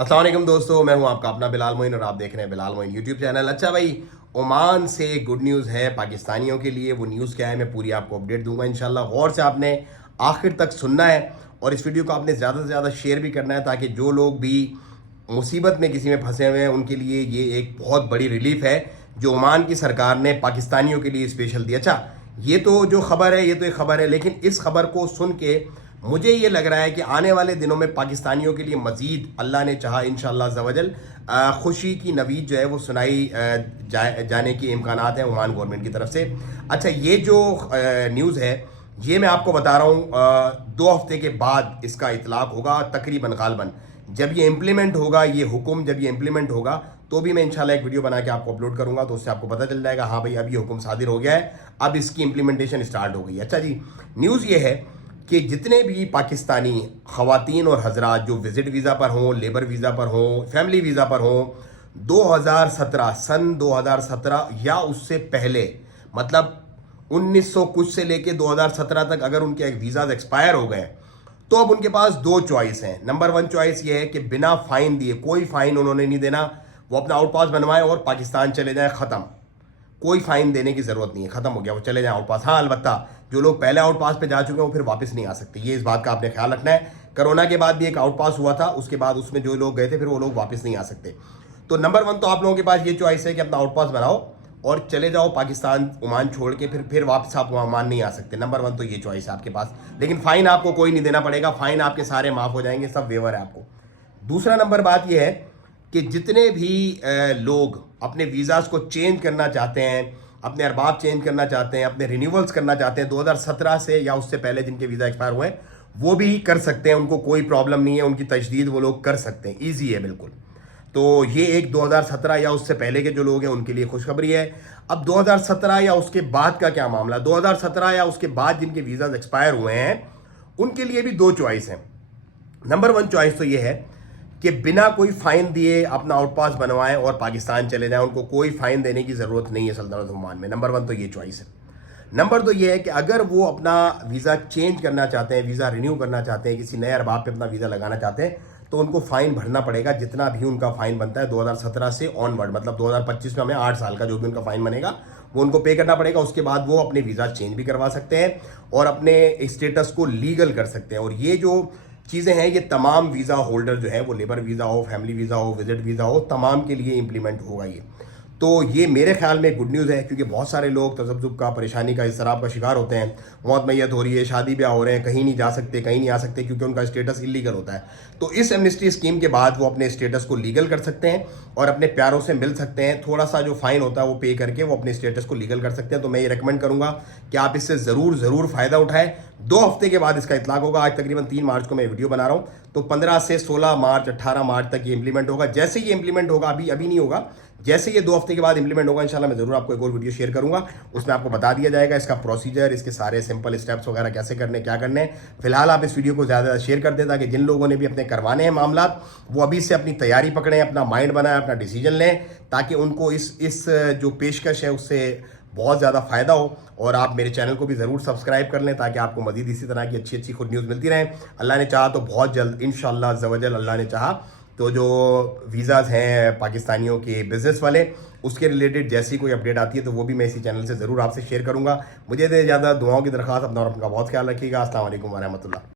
अस्सलाम वालेकुम दोस्तों, मैं हूं आपका अपना बिलाल मोइन और आप देख रहे हैं बिलाल मोइन यूट्यूब चैनल। अच्छा भाई, ओमान से गुड न्यूज़ है पाकिस्तानियों के लिए। वो न्यूज़ क्या है मैं पूरी आपको अपडेट दूंगा इंशाल्लाह। गौर से आपने आखिर तक सुनना है और इस वीडियो को आपने ज़्यादा से ज़्यादा शेयर भी करना है ताकि जो लोग भी मुसीबत में किसी में फंसे हुए हैं उनके लिए ये एक बहुत बड़ी रिलीफ है जो ओमान की सरकार ने पाकिस्तानियों के लिए स्पेशल दी। अच्छा, ये तो जो खबर है ये तो एक खबर है, लेकिन इस खबर को सुन के मुझे ये लग रहा है कि आने वाले दिनों में पाकिस्तानियों के लिए मज़ीद अल्लाह ने चाहा इंशाअल्लाह ज़वजल खुशी की नवीद जो है वो सुनाई जाने के इम्कानात हैं ओमान गवर्नमेंट की तरफ से। अच्छा, ये जो न्यूज़ है ये मैं आपको बता रहा हूँ 2 हफ्ते के बाद इसका इतलाक होगा तकरीबन गालबन। जब ये इम्प्लीमेंट होगा, ये हुक्म जब ये इम्प्लीमेंट होगा तो भी मैं इंशाल्लाह एक वीडियो बना के आपको अपलोड करूंगा, तो उससे आपको पता चल जाएगा हाँ भाई अब ये हुक्म सादिर हो गया है, अब इसकी इम्प्लीमेंटेशन स्टार्ट हो गई है। अच्छा जी, न्यूज़ ये है कि जितने भी पाकिस्तानी ख़वातीन और हजरात जो विज़िट वीज़ा पर हों, लेबर वीज़ा पर हों, फैमिली वीज़ा पर हों, 2017 सन 2017 या उससे पहले, मतलब 1900 कुछ से लेके 2017 तक अगर उनके वीज़ा एक्सपायर हो गए तो अब उनके पास 2 चॉइस हैं। नंबर 1 चॉइस ये है कि बिना फ़ाइन दिए, कोई फ़ाइन उन्होंने नहीं देना, वो अपना आउट पास बनवाएं और पाकिस्तान चले जाएं, ख़त्म। कोई फाइन देने की जरूरत नहीं है, खत्म हो गया, वो चले जाए आउट पास। हाँ, अलबत्ता जो लोग पहले आउट पास पे जा चुके हैं वो फिर वापस नहीं आ सकते, ये इस बात का आपने ख्याल रखना है। कोरोना के बाद भी एक आउट पास हुआ था, उसके बाद उसमें जो लोग गए थे फिर वो लोग वापस नहीं आ सकते। तो नंबर 1 तो आप लोगों के पास ये चॉइस है कि अपना आउट पास बनाओ और चले जाओ पाकिस्तान, ओमान छोड़ के फिर वापस आप ओमान नहीं आ सकते। नंबर 1 तो ये चॉइस है आपके पास, लेकिन फाइन आपको कोई नहीं देना पड़ेगा, फाइन आपके सारे माफ हो जाएंगे, सब वेवर है आपको। दूसरा नंबर बात यह है कि जितने भी लोग अपने वीज़ाज को चेंज करना चाहते हैं, अपने अरबाब चेंज करना चाहते हैं, अपने रिन्यूअल्स करना चाहते हैं 2017 से या उससे पहले जिनके वीज़ा एक्सपायर हुए हैं, वो भी कर सकते हैं, उनको कोई प्रॉब्लम नहीं है, उनकी तजदीद वो लोग कर सकते हैं, ईजी है बिल्कुल। तो ये एक 2017 या उससे पहले के जो लोग हैं उनके लिए खुशखबरी है। अब 2017 या उसके बाद का क्या मामला, 2017 या उसके बाद जिनके वीज़ा एक्सपायर हुए हैं उनके लिए भी 2 चॉइस हैं। नंबर 1 चॉइस तो ये है कि बिना कोई फ़ाइन दिए अपना आउट पास बनवाएं और पाकिस्तान चले जाएं, उनको कोई फ़ाइन देने की ज़रूरत नहीं है सल्तनत ओमान में। नंबर 1 तो ये चॉइस है। नंबर 2 ये है कि अगर वो अपना वीज़ा चेंज करना चाहते हैं, वीज़ा रिन्यू करना चाहते हैं, किसी नए अरबाब पे अपना वीज़ा लगाना चाहते हैं, तो उनको फ़ाइन भरना पड़ेगा, जितना भी उनका फ़ाइन बनता है 2017 से ऑनवर्ड, मतलब 2025 में हमें 8 साल का जो भी उनका फ़ाइन बनेगा वो उनको पे करना पड़ेगा। उसके बाद वो अपने वीज़ा चेंज भी करवा सकते हैं और अपने स्टेटस को लीगल कर सकते हैं। और ये जो चीज़ें हैं ये तमाम वीज़ा होल्डर जो है, वो लेबर वीज़ा हो, फैमिली वीज़ा हो, विजिट वीज़ा हो, तमाम के लिए इम्प्लीमेंट होगा ये। तो ये मेरे ख्याल में गुड न्यूज़ है, क्योंकि बहुत सारे लोग तज़ब्ज़ुब का, परेशानी का, इसराब का शिकार होते हैं। मौत मैयत हो रही है, शादी ब्याह हो रहे हैं, कहीं नहीं जा सकते, कहीं नहीं आ सकते क्योंकि उनका स्टेटस इलीगल होता है। तो इस एमनेस्टी स्कीम के बाद वो अपने स्टेटस को लीगल कर सकते हैं और अपने प्यारों से मिल सकते हैं। थोड़ा सा जो फ़ाइन होता है वो पे करके वो अपने स्टेटस को लीगल कर सकते हैं। तो मैं ये रिकमेंड करूँगा कि आप इससे ज़रूर फ़ायदा उठाएं। 2 हफ्ते के बाद इसका इतलाक होगा। आज तकरीबन 3 मार्च को मैं वीडियो बना रहा हूँ, तो 15 से 16 मार्च 18 मार्च तक ये इंप्लीमेंट होगा। जैसे ये इंप्लीमेंट होगा, अभी नहीं होगा, जैसे ये 2 हफ्ते के बाद इंप्लीमेंट होगा इंशाल्लाह मैं ज़रूर आपको एक और वीडियो शेयर करूंगा, उसमें आपको बता दिया जाएगा इसका प्रोसीजर, इसके सारे सिंपल स्टेप्स वगैरह कैसे करने, क्या करने। फिलहाल आप इस वीडियो को ज़्यादा शेयर कर दें ताकि जिन लोगों ने भी अपने करवाने हैं मामला वो अभी से अपनी तैयारी पकड़ें, अपना माइंड बनाएं, अपना डिसीजन लें, ताकि उनको इस जो पेशकश है उससे बहुत ज़्यादा फ़ायदा हो। और आप मेरे चैनल को भी ज़रूर सब्सक्राइब कर लें ताकि आपको मज़ीद इसी तरह की अच्छी खुद न्यूज़ मिलती रहें। अल्लाह ने चाहा तो बहुत जल्द इंशाअल्लाह ज़वजल, अल्लाह ने चाहा तो जो वीज़ाज़ हैं पाकिस्तानियों के बिज़नेस वाले, उसके रिलेटेड जैसी कोई अपडेट आती है तो वो भी मैं इसी चैनल से ज़रूर आपसे शेयर करूँगा। मुझे दे ज़्यादा दुआओं की दरख्वास्त, अपना और अपना बहुत ख्याल रखिएगा। अस्सलाम वालेकुम व रहमतुल्लाह।